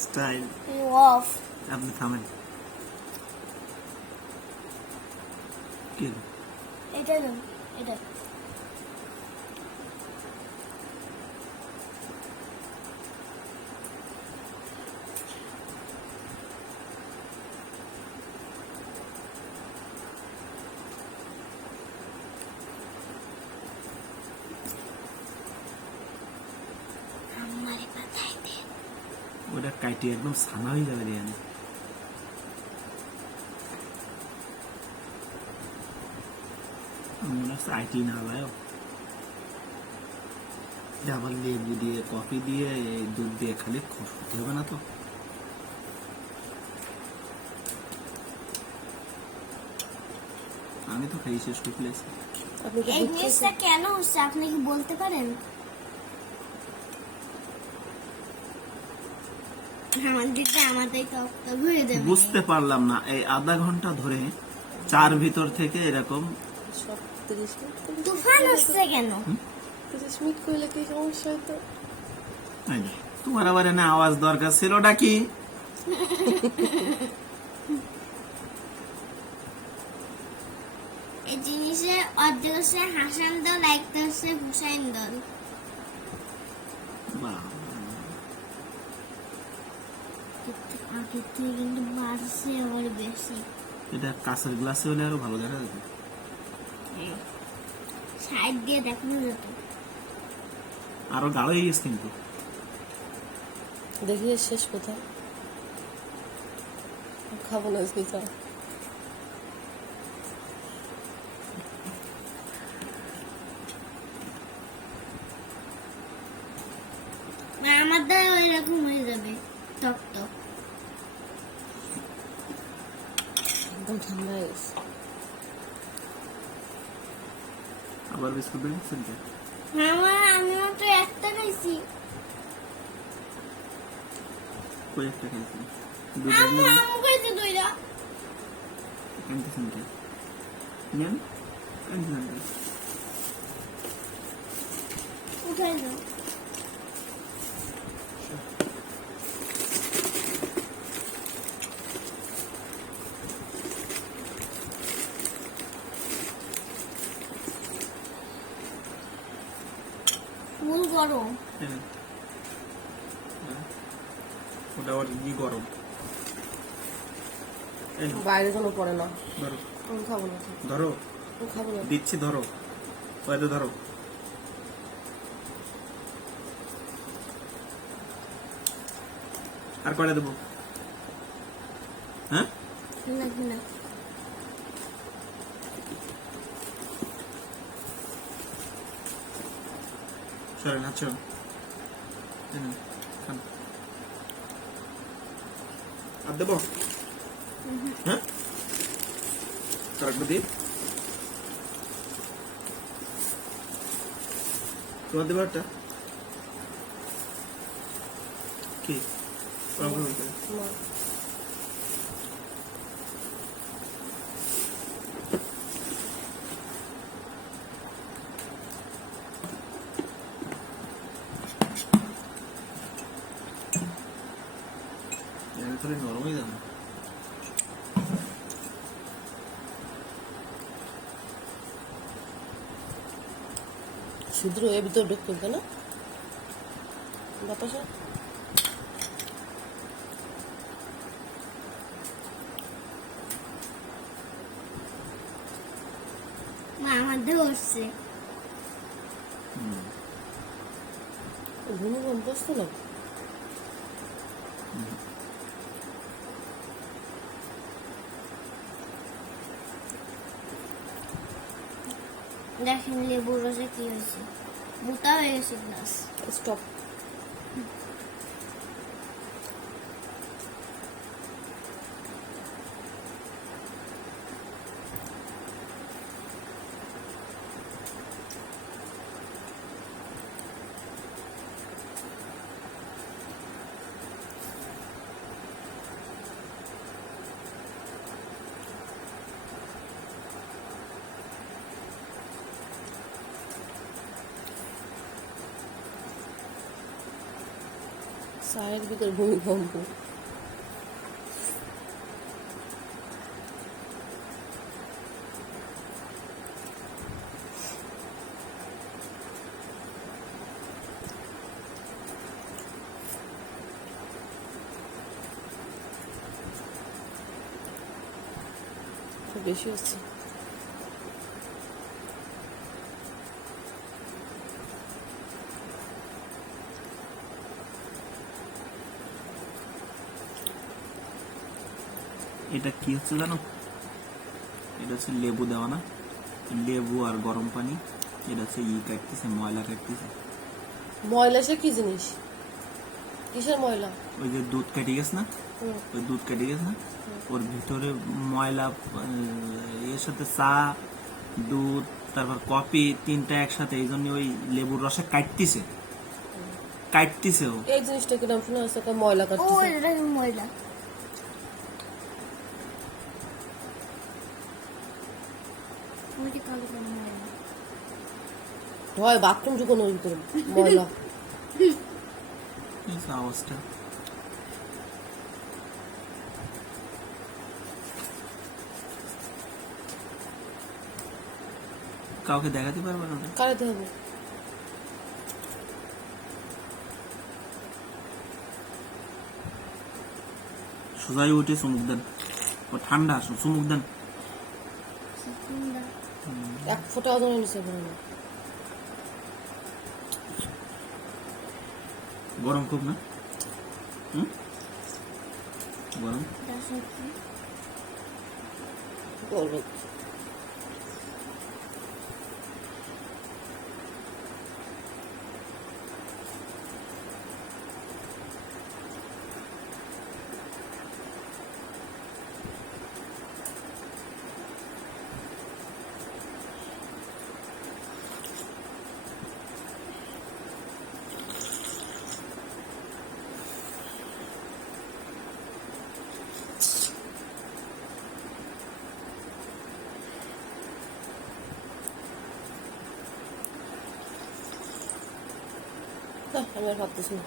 Style of. আপনি থামেন। কি এটা না, এটা আমারে পাতাই দে। ওটা কাইটি একদম সানা হয়ে যাবে রে। মনে হচ্ছে আইটি না লাও, আবার লেবু দিয়ে কফি দিয়ে এই দুধ দিয়ে খালি খেতে হবে না তো। আমি তো খাই শেষ করে ফেলেছি। এই জিনিসটা কেন হচ্ছে আপনি কি বলতে পারেন? আমাদের তক্তা ঘুরে দেবে। বুঝতে পারলাম না এই আধা ঘন্টা ধরে চার ভিতর থেকে এরকম তুফান হচ্ছে কেন? 30 মিনিট করলে কি সমস্যা হতো? তোমার আবার এনে আওয়াজ দরকার ছিল ওটা কি? এই জিনিসের অর্ধেক হচ্ছে হাসান দল, একটা হচ্ছে হুসাইন দল। আগের থেকে কিন্তু বাড়ছে আবার বেশি। এটা কাঁচের গ্লাসে হলে আরো ভালো দেখা যেত। সাইড দিয়ে দেখানো যেত। আরো গাঢ় হয়ে গেছে কিন্তু। দেখি শেষ কোথায়? খাবো না আজকে চা। আমার দ্বারা ওইরকম হয়ে যাবে, টক টক। একদম ঠান্ডা হয়ে গেছে। আবার বিস্কুট দিচ্ছেন তো? আমি মাত্র একটা খাইছি। কই একটা খাইছেন? আমি খাইছি দুইটা। কানতেছেন কে? নেন কানতেছেন কে? উঠাই দাও। ফুল গরম। ওটা আবার কি গরম? বাইরে কোনো পড়ে না। ধরো আমি খাবো না। ধরো, আমি খাবো না। দিচ্ছি ধরো, ওইটা ধরো। আর কয়টা দেবো? হ্যাঁ লাগবে না। সরেন আচ্ছা। আর দেবো? হ্যাঁ কয়েকটা দিই। তোমার দেবো একটা কি? না। তাহলে নরম হয়ে যাবে। শুধু এর ভিতর ঢুকতে না বাতাসে। আমাদের হচ্ছে ভূমিকম্প আসতো না? দেখেন লেবুর রসে কি হয়েছে, মোটা হয়ে গেছে গ্লাস। স্টপ। চায়ের ভিতর ভূমিকম্প। খুব বেশি হচ্ছে। এটা কি হচ্ছে জানো, এটা হচ্ছে লেবু দেওয়া না, লেবু আর গরম পানি। এটা হচ্ছে কাটতেছে, ময়লা কাটতেছে। ময়লা সে কি জিনিস? কিসের ময়লা? ওই যে দুধ কেটে গেছে না, হুম। ওই দুধ কেটে গেছে না, ওর ভিতরে ময়লা, এর সাথে চা, দুধ, তারপর কফি, তিনটা একসাথে, এই জন্য ওই লেবুর রসে কাটতিছে ও। এই জিনিসটা কি নাম শুনে আসছে? ময়লা ও কাটতেছে। এটা কি ময়লা? ওই যে কালো কালো ময়লা। হয় বাথরুম ঢুকানোর ভিতরে ময়লা। এই যে আওয়াজটা, কাউকে দেখাতে পারবে না। কারাতে হবে। সোজাই উঠে চুমুক দেন, ও ঠান্ডা, চুমুক দেন। ঠান্ডা। এক ফোঁটা ওজনের নিচে পড়ে না। গরম খুব না? গরম। করবে। আমি আর ভাবতেছি না।